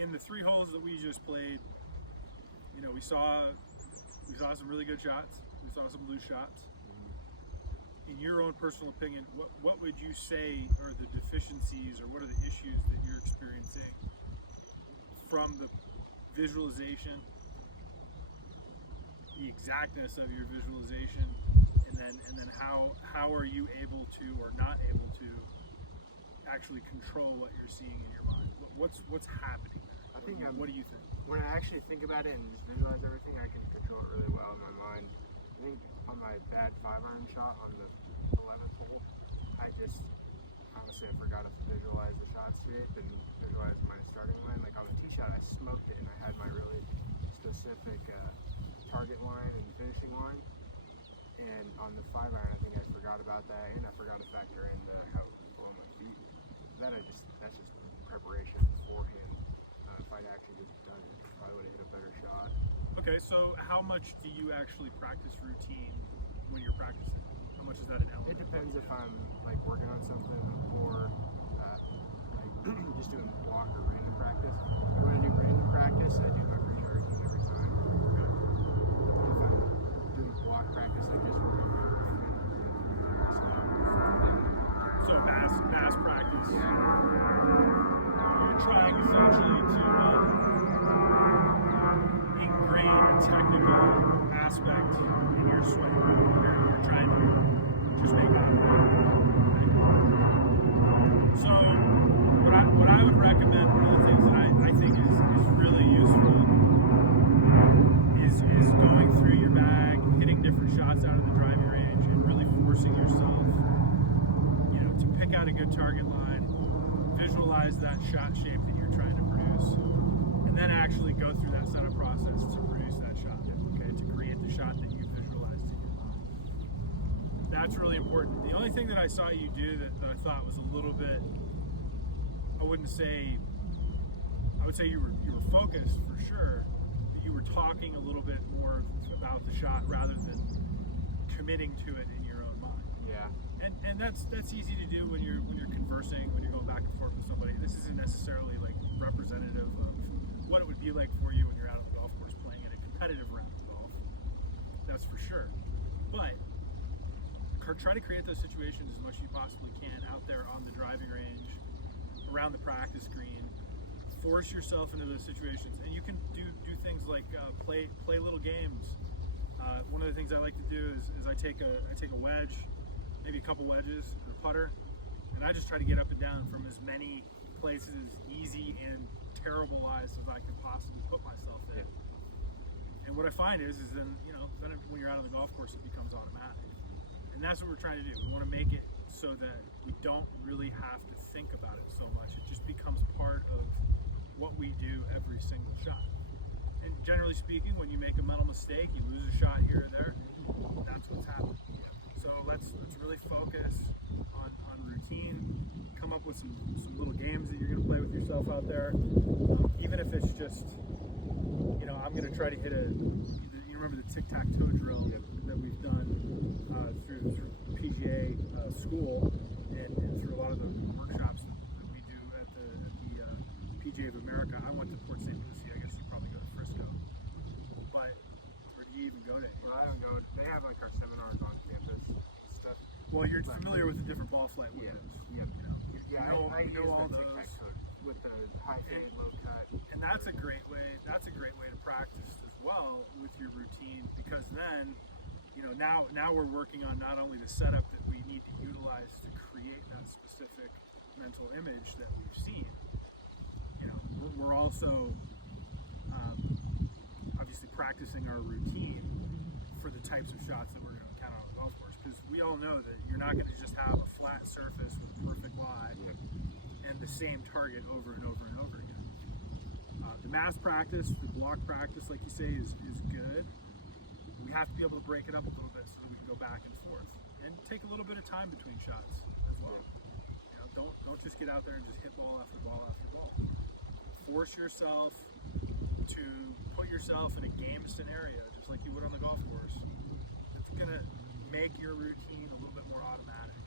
in the 3 holes that we just played, you know, we saw some really good shots. We saw some loose shots. In your own personal opinion, what would you say are the deficiencies, or what are the issues that you're experiencing from the visualization, the exactness of your visualization, and then how are you able to or not able to actually control what you're seeing in your mind? What's happening there? I think what do you think? When I actually think about it and just visualize everything, I can control it really well in my mind. I think on my bad 5-iron shot on the 11th hole, I just honestly I forgot to visualize the shot shape and visualize my starting line. Like on the tee shot, I smoked it and I had my really specific target line and finishing line. And on the 5-iron, I think I forgot about that, and I forgot to factor in how it was blowing my feet. That's just preparation beforehand. If I'd actually just done it, I probably would have hit a better shot. Okay, so how much do you actually practice routine when you're practicing? How much is that an element? It depends if I'm like working on something or like just doing block or random practice. When I do random practice, I do my pre-shot routine every time. If I'm doing block practice, I just work on my So mass practice. Yeah. You're trying essentially to ingrain a technical aspect in your swing. You're trying to just make it. So what I would recommend, one of the things that I think is really useful is going through your bag, hitting different shots out of the driving range, and really forcing yourself, you know, to pick out a good target line, visualize that shot shape that you're trying to produce, and then actually go through that setup process to produce that shot, okay, to create the shot that you visualized in your mind. That's really important. The only thing that I saw you do that I thought was a little bit, I would say you were focused for sure, but you were talking a little bit more about the shot rather than committing to it in your own mind. Yeah. And that's easy to do when you're conversing, when you're going back and forth with somebody. This isn't necessarily like representative of what it would be like for you when you're out on the golf course playing in a competitive round of golf. That's for sure. But try to create those situations as much as you possibly can out there on the driving range, around the practice green. Force yourself into those situations, and you can do things like play little games. One of the things I like to do is I take a wedge, maybe a couple wedges, or a putter, and I just try to get up and down from as many places, easy and terrible-wise, as I could possibly put myself in. And what I find is then when you're out on the golf course, it becomes automatic. And that's what we're trying to do. We want to make it so that we don't really have to think about it so much. It just becomes part of what we do every single shot. And generally speaking, when you make a mental mistake, you lose a shot here or there, that's what's happening. So let's really focus on routine, come up with some little games that you're going to play with yourself out there. Even if it's just, I'm going to try to hit you remember the tic-tac-toe drill that we've done through PGA school and through a lot of the workshops that we do at the PGA of America. I went to Port St. Lucie. I guess you probably go to Frisco. But where do you even go to? Well, I don't know. They have like our seminars on campus stuff. Well, you're familiar with the different ball flight windows. Yeah, I know all those with the high fade, low cut. And that's a great way to practice as well with your routine, because then, now we're working on not only the setup that we need to utilize to create that specific mental image that we've seen. We're also obviously practicing our routine for the types of shots that we're going to encounter on the golf course, because we all know that you're not going to just have a flat surface with a perfect lie and the same target over and over and over again. The mass practice, the block practice, like you say, is good. We have to be able to break it up a little bit so that we can go back and forth and take a little bit of time between shots as well. Don't just get out there and just hit ball after ball after ball. Force yourself to put yourself in a game scenario, just like you would on the golf course. It's gonna make your routine a little bit more automatic.